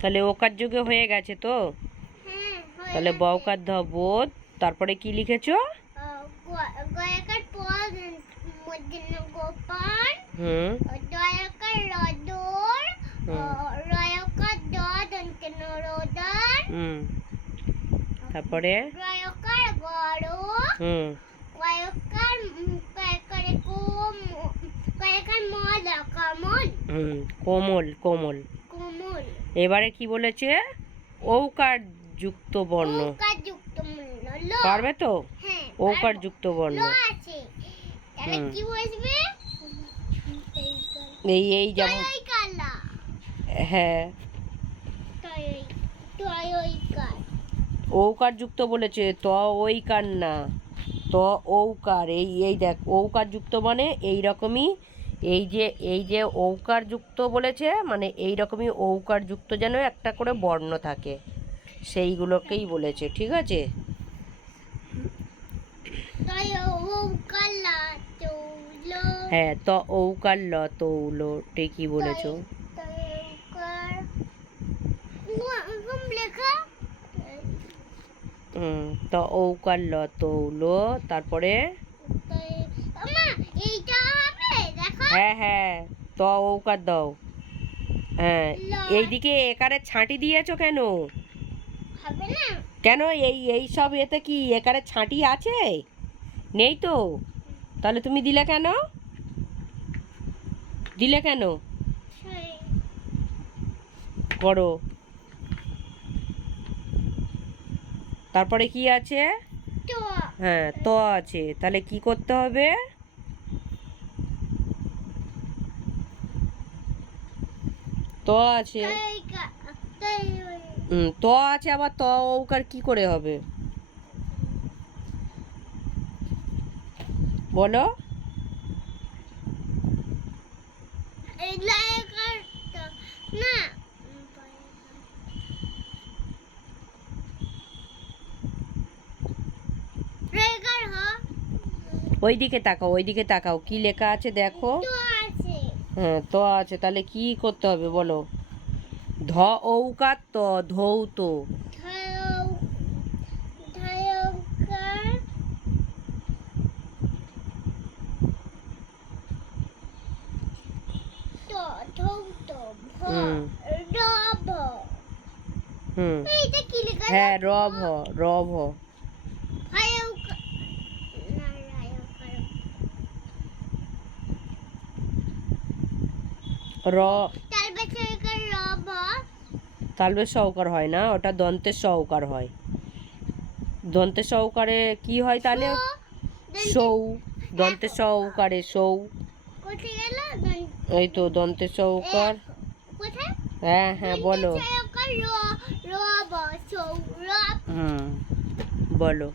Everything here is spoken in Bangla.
তাহলে ওকার যুগে হয়ে গেছে তো? তাহলে বউকার ধ বোধ, তারপরে কি লিখেছো? হুম, তারপরে হুম কোমল কোমল। এবারে কি বলেছে? ঔকার যুক্ত বর্ণ পারবে তো? ঔকার যুক্ত বর্ণ এই এই যেমন, হ্যাঁ ঔকার যুক্ত বলেছে, ত ঐকার না, ত ঔকার। এই এই দেখ, ঔকার যুক্ত মানে এই রকমই, এই যে ঔকার যুক্ত বলেছে মানে এই রকমই ঔকার যুক্ত যেন একটা করে বর্ণ থাকে, সেইগুলোকেই বলেছে, ঠিক আছে? হ্যাঁ, ত ঔকার ল তৌল, ঠিকই বলেছ। ত ঔকার ল তৌল, তারপরে হ্যাঁ হ্যাঁ, ত ঔকার দাও। হ্যাঁ, এইদিকে একারে ছাঁটি দিয়েছো কেন? কেন এই এই সব এতে কি একারে ছাঁটি আছে? নেই তো, তাহলে তুমি দিলে কেন? দিলে কেন? করো। তারপরে কি আছে? হ্যাঁ, ত আছে, তাহলে কি করতে হবে? ত আছে, ত আছে, আবার ত ঔকার কি করে হবে বলো? ওইদিকে তাকাও, ওইদিকে তাকাও, কি লেখা আছে দেখো। হ্যাঁ, ত আছে, তাহলে কি করতে হবে বলো? ধ ঔকার ত, ধৌত। হ্যাঁ, র ভ, র ভ। র তালবের সহকার হয় না, ওটা দন্তের সহকার হয়। দন্তের সহকারে কি হয় তাহলে? সৌ, দন্তের সহকারে সৌ। এই তো দন্তের সহকার। হ্যাঁ হ্যাঁ, বলো। বলো।